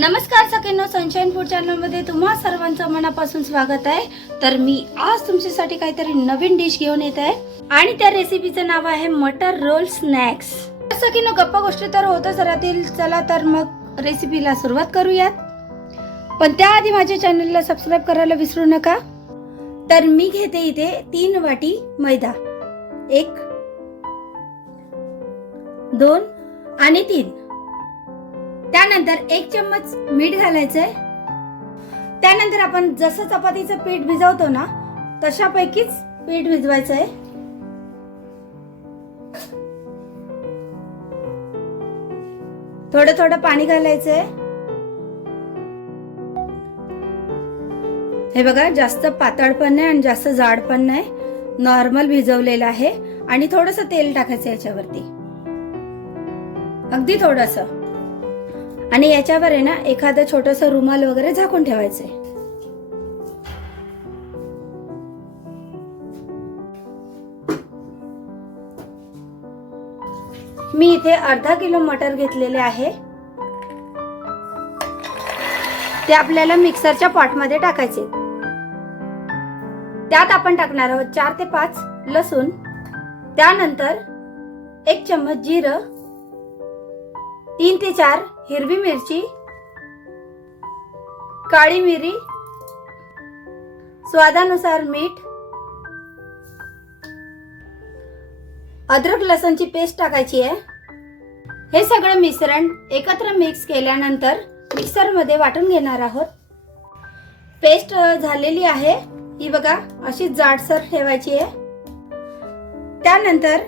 नमस्कार सगळ्यांना, sunshine food channel मध्ये तुम्हा सर्वांचं मनापासून स्वागत आहे। तर मी आज तुमच्यासाठी काहीतरी नवीन डिश घेऊन येत आहे आणि त्या रेसिपीचं नाव आहे मटर रोल स्नॅक्स। सगळ्यांना गप्पा गोष्टी तर होतच राहतील, चला तर मग रेसिपीला सुरुवात करूयात। पण त्याआधी माझ्या चॅनलला सबस्क्राइब करायला विसरू नका। तर मी घेते इथे 3 वाटी मैदा, 1 2 आणि 3। त्यानंतर 1 चम्मच मीठ घालायचंय। त्यानंतर आपण जसं चपातीचं पीठ भिजवतो ना तशापैकीच पीठ भिजवायचंय। थोडं थोडं पाणी घालायचंय। हे बघा, जास्त पातळ पण नाही आणि जास्त जाड पण नाही, नॉर्मल भिजवलेलं आहे। आणि थोडंसं तेल टाकायचं याच्यावरती, अगदी थोडंसं। आणि याच्यावर आहे ना एखादं छोटंसं रुमाल वगैरे झाकून ठेवायचंय। मी इथे अर्धा किलो मटर घेतलेले आहे, ते आपल्याला मिक्सरच्या पॉट मध्ये टाकायचे। त्यात आपण टाकणार आहोत 4 ते 5 लसूण, त्यानंतर 1 चम्मच जिरं, 3 ते 4 हिरवी मिरची, काळी मिरी, स्वादानुसार मीठ, अद्रक लसणची पेस्ट टाकायची आहे। हे सगळं मिश्रण एकत्र मिक्स केल्यानंतर मिक्सर मध्ये वाटून घेणार आहोत। पेस्ट झालेली आहे ही बघा, अशी जाडसर ठेवायची आहे। त्यानंतर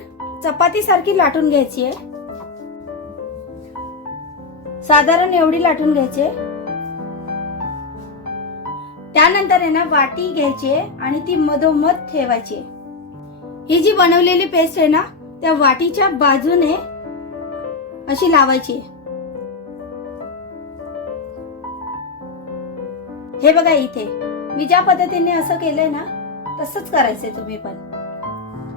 चपाती सारखी लाटून घ्यायची आहे, साधारण एवढी लाटून घ्यायची। त्यानंतर आहे ना वाटी घ्यायची आणि ती मधोमध ठेवायची। ही जी बनवलेली पेस्ट आहे ना त्या वाटीच्या बाजूने अशी लावायची। हे बघा, इथे मी ज्या पद्धतीने असं केलंय ना तसंच करायचंय तुम्ही पण।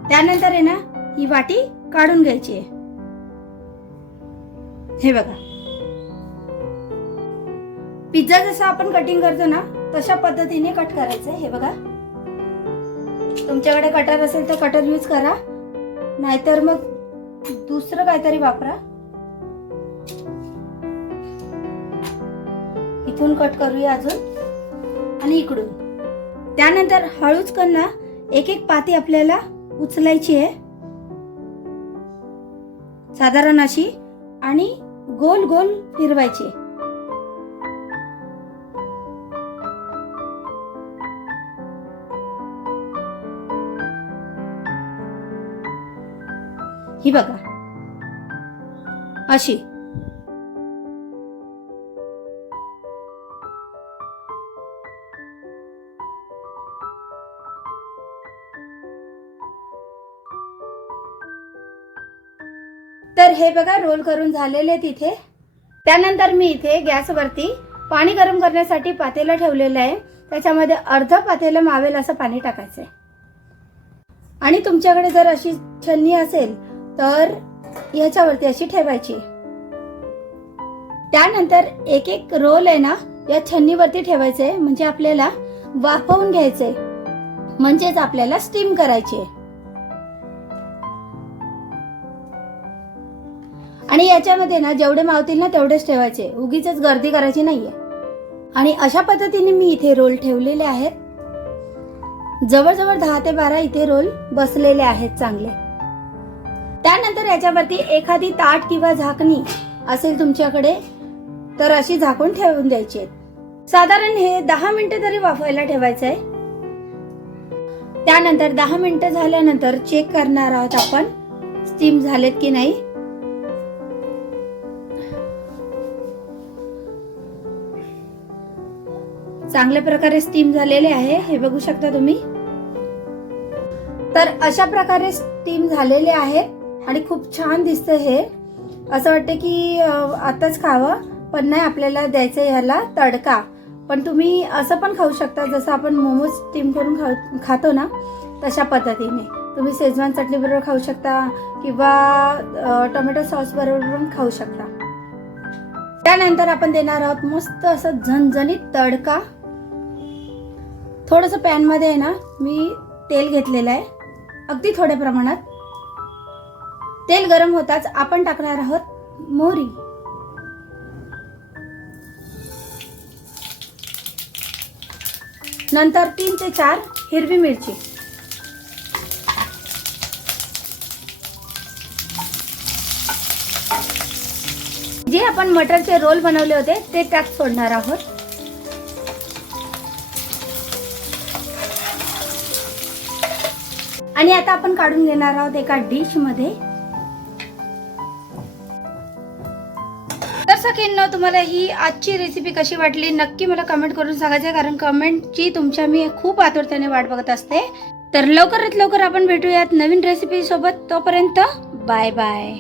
त्यानंतर आहे ना ही वाटी काढून घ्यायची। हे बघा, पिझ्झा जसा आपण कटिंग करतो ना तशा पद्धतीने कट करायचंय। हे बघा, तुमच्याकडे कटर असेल तर कटर यूज करा, नाहीतर मग दुसरं काहीतरी वापरा। इथून कट करूया अजून आणि इकडून। त्यानंतर हळूच करणं एक एक पाती आपल्याला उचलायची आहे, साधारण अशी, आणि गोल गोल फिरवायची। ही बघा अशी। तर हे बघा रोल करून झालेले तिथे। त्यानंतर मी इथे गॅसवरती पाणी गरम करण्यासाठी पातेलं ठेवलेलं आहे, त्याच्यामध्ये अर्ध पातेलं मावेल असं पाणी टाकायचंय। आणि तुमच्याकडे जर अशी छन्नी असेल तर याच्यावरती अशी ठेवायची। त्यानंतर एक एक रोल आहे ना या छन्नीवरती ठेवायचे, म्हणजे आपल्याला वाफवून घ्यायचे, म्हणजेच आपल्याला स्टीम करायचे। आणि याच्यामध्ये ना जेवढे मावतील ना तेवढेच ठेवायचे, उगीच गर्दी करायची नाहीये। आणि अशा पद्धतीने मी इथे रोल ठेवलेले आहेत। जवळजवळ 10 ते 12 इथे रोल बसलेले आहेत चांगले। त्यानंतर याच्यावरती एखादी ताट किंवा झाकणी असेल तुमच्याकडे तर अशी झाकून ठेवून द्यायची। साधारण हे 10 मिनिटं तरी वाफायला ठेवायचंय। त्यानंतर 10 मिनिटं झाल्यानंतर चेक करणार आहोत आपण स्टीम झालेत की नाही। चांगल्या प्रकारे स्टीम झालेले आहे, हे बघू शकता तुम्ही। तर अशा प्रकारे स्टीम झालेले आहेत आणि खूप छान दिसतं। हे असं वाटतं की आताच खावं, पण नाही, आपल्याला द्यायचं ह्याला तडका। पण तुम्ही असं पण खाऊ शकता, जसं आपण मोमोज स्टीम करून खातो ना तशा पद्धतीने। तुम्ही शेजवान चटणी बरोबर खाऊ शकता किंवा टोमॅटो सॉस बरोबर पण खाऊ शकता। त्यानंतर आपण देणार आहोत मस्त असं झणझणीत तडका. थोडंसं पॅन मध्ये आहे ना मी तेल घेतलेलं आहे, अगदी थोड्या प्रमाणात. तेल गरम होताच आपण टाकणार आहोत मोहरी. नंतर 3 ते 4 हिरवी मिरची. जे आपण मटरचे रोल बनवले होते ते त्यात सोडणार आहोत. आणि आता आपण काढून घेणार आहोत एका डिश मध्ये. तर सखींनो, तुम्हाला ही आजची रेसिपी कशी वाटली नक्की मला कमेंट करून सांगायचं, कारण कमेंटची तुमच्या मी खूप आतुरतेने वाट बघत असते. तर लवकरात लवकर आपण भेटूयात नवीन रेसिपी सोबत. तोपर्यंत बाय बाय.